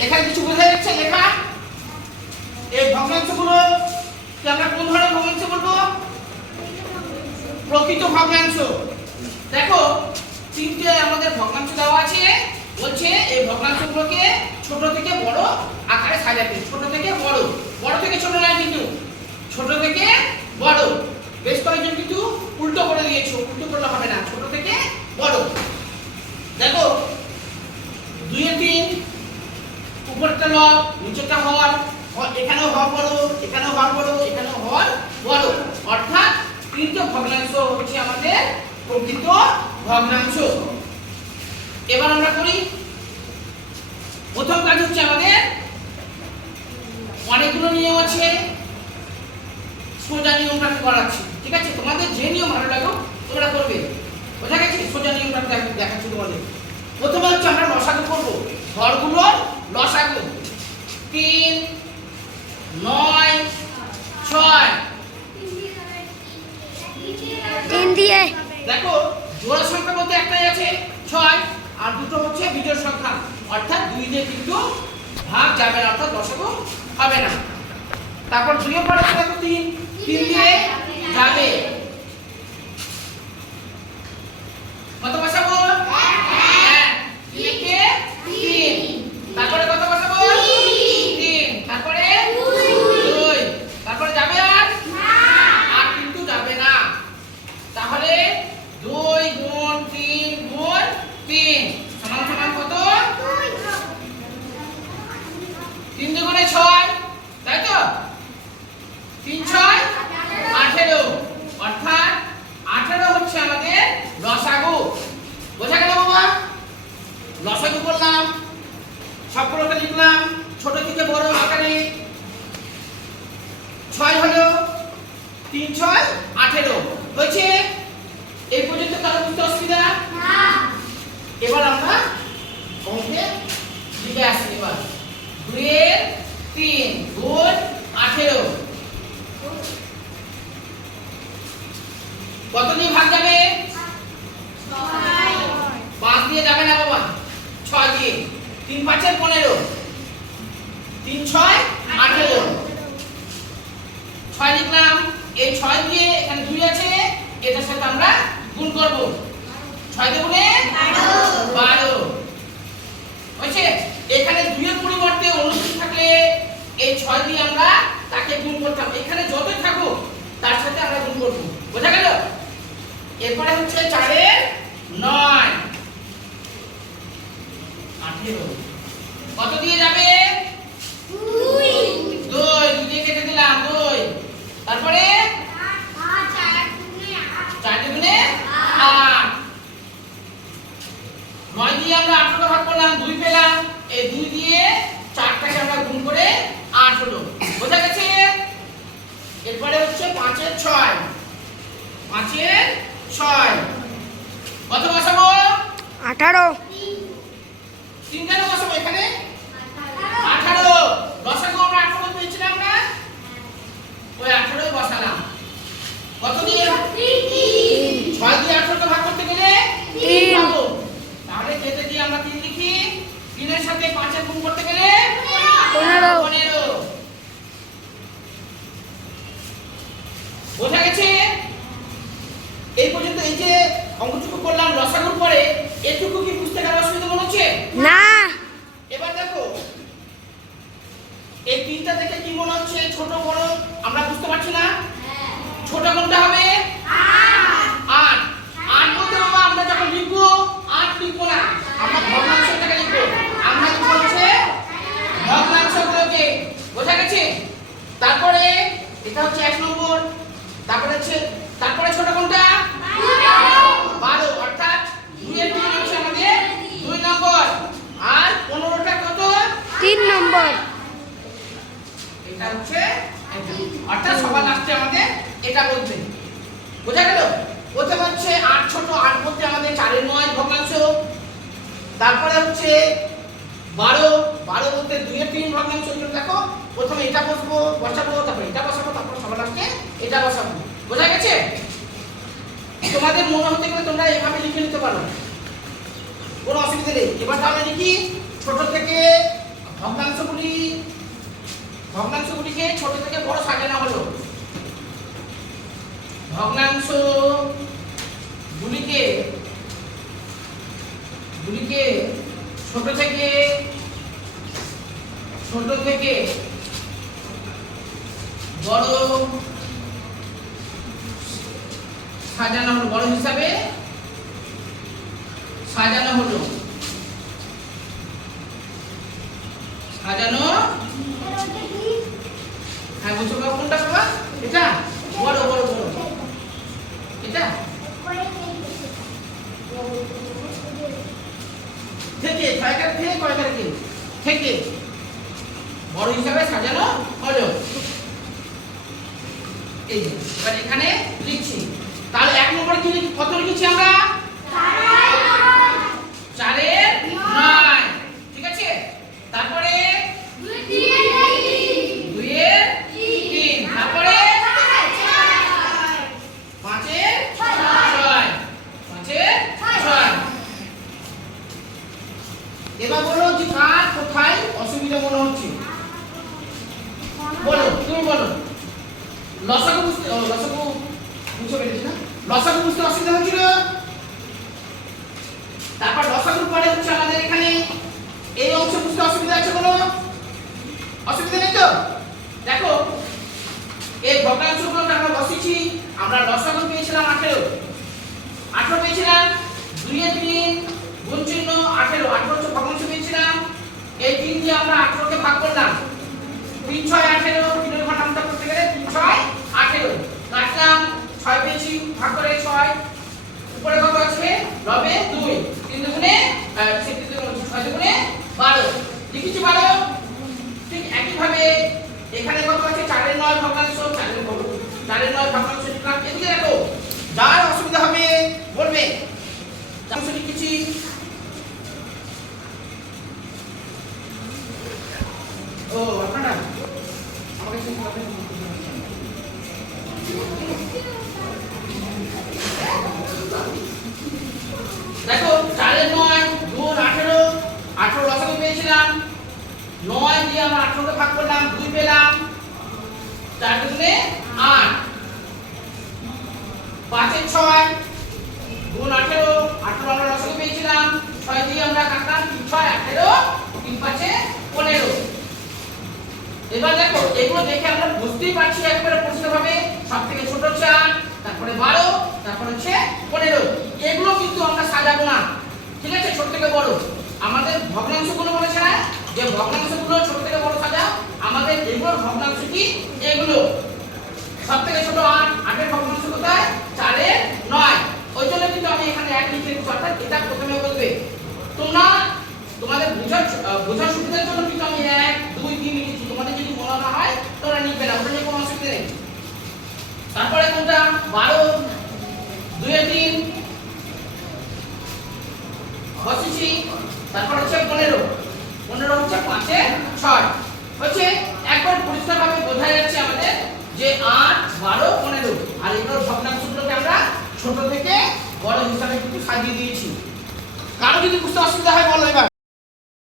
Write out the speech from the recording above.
এখানে কিছু বোঝা যাচ্ছে? লেখা? এই ভগ্নাংশগুলো কি আমরা কোন ধরনের ভগ্নাংশ বলব? প্রকৃত ভগ্নাংশ। দেখো, তিনটে আমাদের ভগ্নাংশ দেওয়া আছে। বলছে এই ভগ্নাংশগুলোকে ছোট থেকে বড় আকারে সাজাতে। ছোট থেকে বড়। বড় থেকে ছোট নয় কিন্তু। ছোট থেকে বড়। বেশ কয়েকজন কিন্তু উল্টো করে দিয়েছ। উল্টো করলে হবে না। ছোট থেকে বড়। দেখো, দুইয়ের তিন উপরটা লব নিচেরটা হর এখানেও হর বড় এখানেও হর বড় এখানেও হর বড় অর্থাৎ তৃতীয় ভগ্নাংশ হচ্ছে আমাদের প্রকৃত ভগ্নাংশ। এবার আমরা করি, প্রথম কাজ হচ্ছে আমাদের অনেকগুলো নিয়ম আছে, সোজা নিয়মটা করাচ্ছি ঠিক আছে? তোমাদের যে নিয়ম ভালো লাগো তোমরা করবে। বোঝা গেছে? সোজা নিয়মটা দেখাচ্ছি তোমাদের। প্রথমে হচ্ছে আমরা লসাগু করব। ঘরগুলোর লসাগু তিন নয় ছয়। তিন দিয়ে। দেখো জোড়া সংখ্যা বলতে একটাই আছে ছয় আর দুটো হচ্ছে বিজোড় সংখ্যা। অর্থাৎ দুই দিয়ে কিন্তু ভাগ যাবে না অর্থাৎ দশকও হবে না। তারপর দুইয়ের পরে দেখো তিন। তিন দিয়ে যাবে কত বসাবো এক। তিনকে তিন তারপরে কত বসাবো তিন তারপরে দুই তারপরে যাবে আর আর কিন্তু যাবে না তাহলে দুই গুণ তিন গুণ তিন সমান সমান কত তিন দুগুণে ছয় তাই তো তিন ছয় আঠেরো অর্থাৎ আঠেরো হচ্ছে আমাদের লসাগু বোঝা গেল বাবা লসাগু করলাম সবগুলোকে লিখলাম ছোট থেকে বড় আকারে ছয় হলো তিন ছয় আঠেরো হয়েছে এই পর্যন্ত কারও বুঝতে অসুবিধা এবার আমরা অঙ্কে দিকে আসি এবার দুইয়ের তিন গুণ আঠেরো কত দিয়ে ভাগ যাবে পাঁচ দিয়ে যাবে না বাবা ছয় দিয়ে তিন পাঁচের পনেরো। তিন ছয়, আঠেরো। ছয় লিখলাম। এই ছয় দিয়ে এখানে দুই আছে, এটার সাথে আমরা গুণ করব। ছয় দুগুণে বারো। হয়েছে? এখানে দুইয়ের পরিবর্তে অনুষ্ঠিত থাকলে এই ছয় দিয়ে আমরা তাকে গুণ করতাম। এখানে যতই থাকুক, তার সাথে আমরা গুণ করব। বোঝা গেল? এরপরে হচ্ছে চারের নয়। কত দিয়ে যাবে? দুই। দুই দিয়ে কেটে দিলাম দুই। তারপরে? চার দুগুণে আট। নয় দিয়ে আমরা আঠারো ভাগ করলাম দুই পেলাম। এই দুই দিয়ে চারটাকে আমরা গুণ করে আট হলো। বোঝা গেছে? এরপরে হচ্ছে পাঁচের ছয়। পাঁচের ছয়। কত বসাবো? আঠারো। তিন কেন বসাবো এখানে? আঠারো। দশাকে আমরা আঠারো পেয়েছিলাম না? ওই আঠারোই বসালাম। কত দিয়ে? ছয় দিয়ে আঠারোকে ভাগ করতে গেলে। তাহলে যেতে দিয়ে আমরা তিন লিখি। তিনের সাথে পাঁচের গুণ করতে গেলে। পনেরো। বোঝা গেছে? এই পর্যন্ত এই যে অঙ্কটুকু করলাম রসাগুর পরে এটুকু কি বুঝতে কারও অসুবিধা মনে হচ্ছে? না। এবার দেখো এই তিনটা দেখে কি মনে হচ্ছে? ছোট বড় আমরা বুঝতে পারছি না ছোট কোনটা হবে আট আট বলতে বাবা আমরা যখন লিখব আট লিখব না আমরা ভগ্নাংশটাকে লিখব আমরা লিখব হচ্ছে ভগ্নাংশগুলোকে বোঝা গেছে তারপরে এটা হচ্ছে এক নম্বর তারপরে হচ্ছে তারপরে ছোট কোনটা বারো অর্থাৎ দুইয়ের তিন হচ্ছে আমাদের দুই নম্বর আর পনেরোটা কত তিন নম্বর। এটা হচ্ছে। অর্থাৎ সবার লাস্টে আমাদের এটা বলতে বোঝা গেল? প্রথম হচ্ছে আট ছোট, আট বলতে আমাদের চারের নয় ভগ্নাংশ। তারপরে হচ্ছে বারো বারো বলতে দুইয়ের তিন ভগ্নাংশ। দেখো, প্রথমে এটা বসবো, বসাবো, তারপর এটা বসাবো, তারপর সবার লাস্টে এটা বসাবো। বোঝা গেছে? তোমাদের মনে হতে গেলে তোমরা এভাবে লিখে নিতে পারো। কোনো অসুবিধা নেই। এবার তাহলে লিখি ছোট থেকে ভগ্নাংশ ভগ্নাংশগুলিকে ছোট থেকে বড় সাজানো হলো। ভগ্নাংশ গুলিকে গুলিকে ছোট থেকে ছোট থেকে বড় সাজানো হলো। বড় হিসাবে সাজানো হলো। থেকে বড় হিসাবে সাজানো হলো। এই এবার এখানে লিখছি। তাহলে এক নম্বরে কি কত লিখেছি আমরা চারের নয় ঠিক আছে তারপরে দুইয়ের তিন তারপরে পাঁচের ছয় পাঁচের ছয় এবার বলো যে কার কোথায় অসুবিধা মনে হচ্ছে বলো তুমি বলো লসাগু বুঝতে লসাগু বুঝতে পেরেছি না লসাগু বুঝতে অসুবিধা হচ্ছিল তারপর লসাগুর পরে হচ্ছে আমাদের এখানে এই অংশ বুঝতে অসুবিধা আছে কোনো? অসুবিধা নেই তো? দেখো, এই ভগ্নাংশগুলোকে আমরা বসেছি, আমরা লসাগু পেয়েছিলাম আঠেরো। আঠেরো পেয়েছিলাম দুইয়ে তিন, গুণ চিহ্ন আঠেরো। আঠেরো হচ্ছে ভগ্নাংশ পেয়েছিলাম। এই তিন দিয়ে আমরা আঠেরোকে ভাগ করলাম। তিন, ছয়, আঠেরো তিনের ঘণ্টা করতে গেলে তিন ছয় আঠেরো কাটলাম ছয় পেয়েছি ভাগ করে ছয় উপরে কত আছে লবে দুই তিন দুগুণে আহ, সে তিন দুগুণে ছয় দুগুণে বারো লিখেছি বারো ঠিক একইভাবে এখানে কত আছে চারের নয় ভগ্নাংশ চারের ভগ্ন দেখো, চারের নয় গুণ আঠেরো আঠেরো লসাগু পেয়েছিলাম। নয় দিয়ে আমরা আঠেরোকে ভাগ করলাম, দুই পেলাম। চার দুগুণে আট পাঁচের ছয়, গুণ আঠেরো আঠেরো আমরা লসাগু পেয়েছিলাম, ছয় দিয়ে আমরা কাটলাম, তিন, ছয়, আঠেরো, তিন পাঁচে পনেরো। এবার দেখো, এগুলো দেখে আমরা বুঝতেই পারছি একবারে পরিষ্কারভাবে সব থেকে ছোট আট তারপরে বারো, তারপরে হচ্ছে পনেরো। এগুলো কিন্তু আমরা সাজাবো না। ঠিক আছে, ছোট থেকে বড়। আমাদের ভগ্নাংশগুলো বলেছে না যে ভগ্নাংশগুলো ছোট থেকে বড় সাজা আমাদের এগুলোর ভগ্নাংশ কি? এগুলো। সব থেকে ছোট আট, আটের ভগ্নাংশ কোথায়? নয়। ওই জন্য কিন্তু আমি এখানে এক লিখে দিচ্ছি অর্থাৎ এটা প্রথমে বলবে। তোমরা তোমাদের বোঝার বোঝার সুবিধার জন্য কিন্তু আমি এক, দুই, তিন লিখেছি। তোমাদের যদি মনে না হয়, তোমরা লিখবে না ওটা নিয়ে কোনো অসুবিধা নেই। তারপরে কোনটা বারো দুয়ে তিন বসেছি তারপর হচ্ছে পনেরো। পনেরো হচ্ছে পাঁচে ছয়। হচ্ছে একবার পরিষ্কারভাবে বোঝা যাচ্ছে আমাদের যে আট, বারো, পনেরো। আর এগুলোর ভগ্নাংশগুলোকে আমরা ছোট থেকে বড় হিসাবে কিন্তু সাজিয়ে দিয়েছি। কারও যদি বুঝতে অসুবিধা হয় বলো এবার।